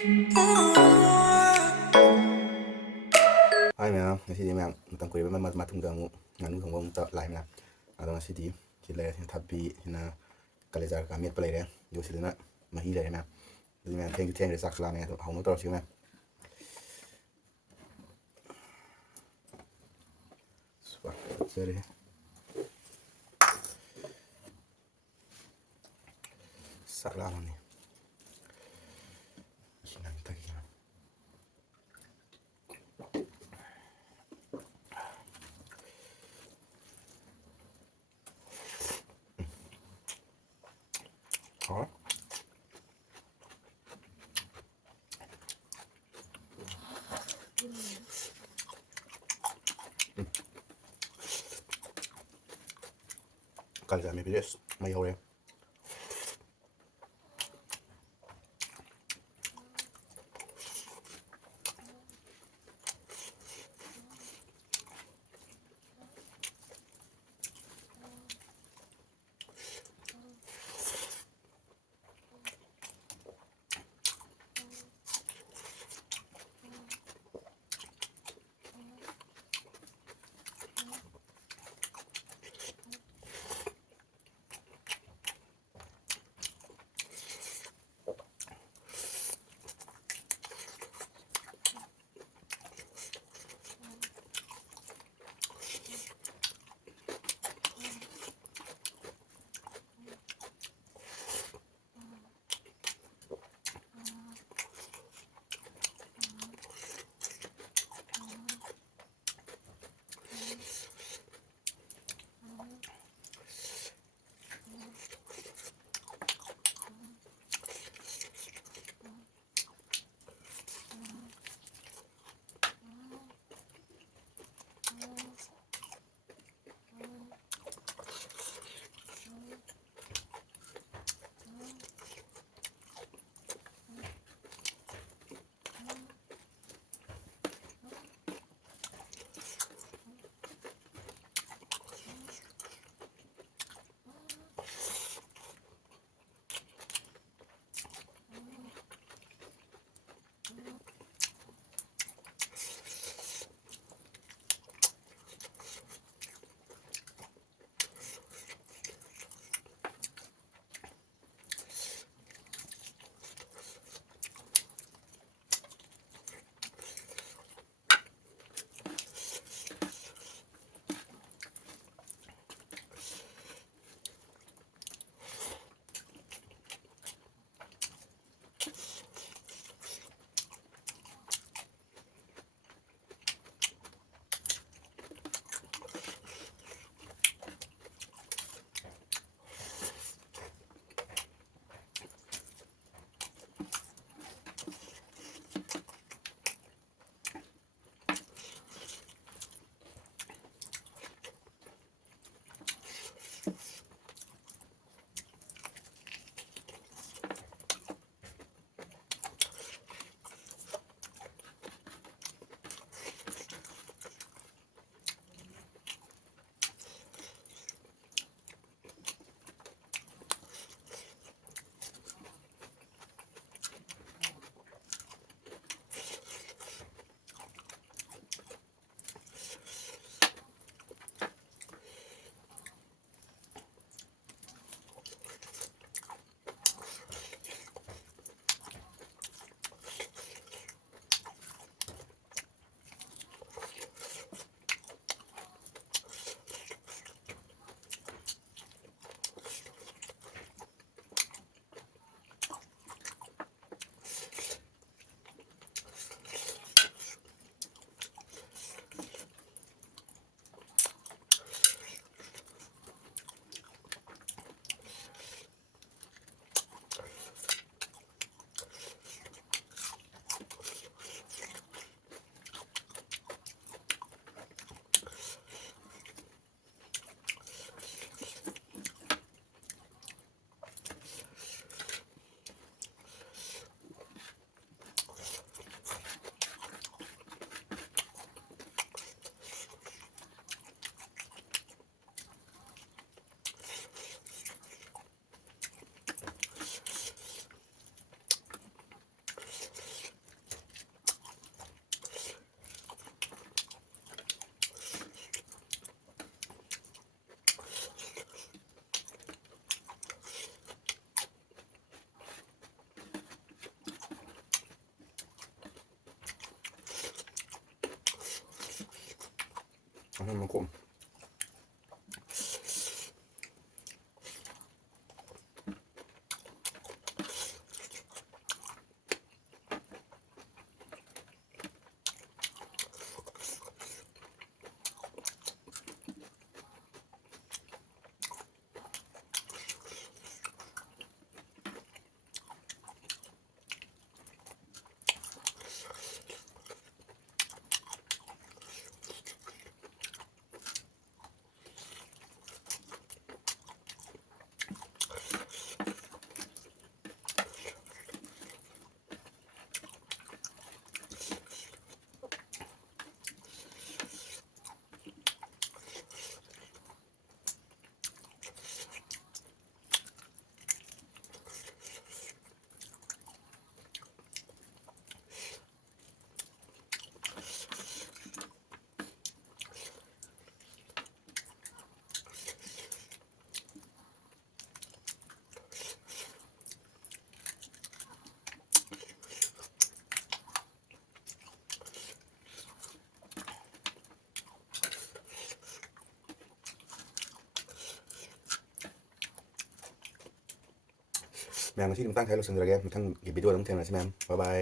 Hai mẹ, ngày xưa mẹ tặng quỷ mà thùng đường ngắn không có lại mẹ, đó là xí chỉ là tháp bị na cái giờ cả miết play đấy, dù xí nữa mà hi đấy mẹ, mẹ thêm để sắc là mẹ không có tao xíu mẹ, sorry, sắc là này, xin anh thay mẹ, đó, cái giờ mẹ biết mày hiểu đấy. มันขมแม่งมาที่ลุงตั้งใช้ลูกเสือแกมันทั้งหยิบไปด้วยต้องเทมนะใช่ไหมบ๊ายบาย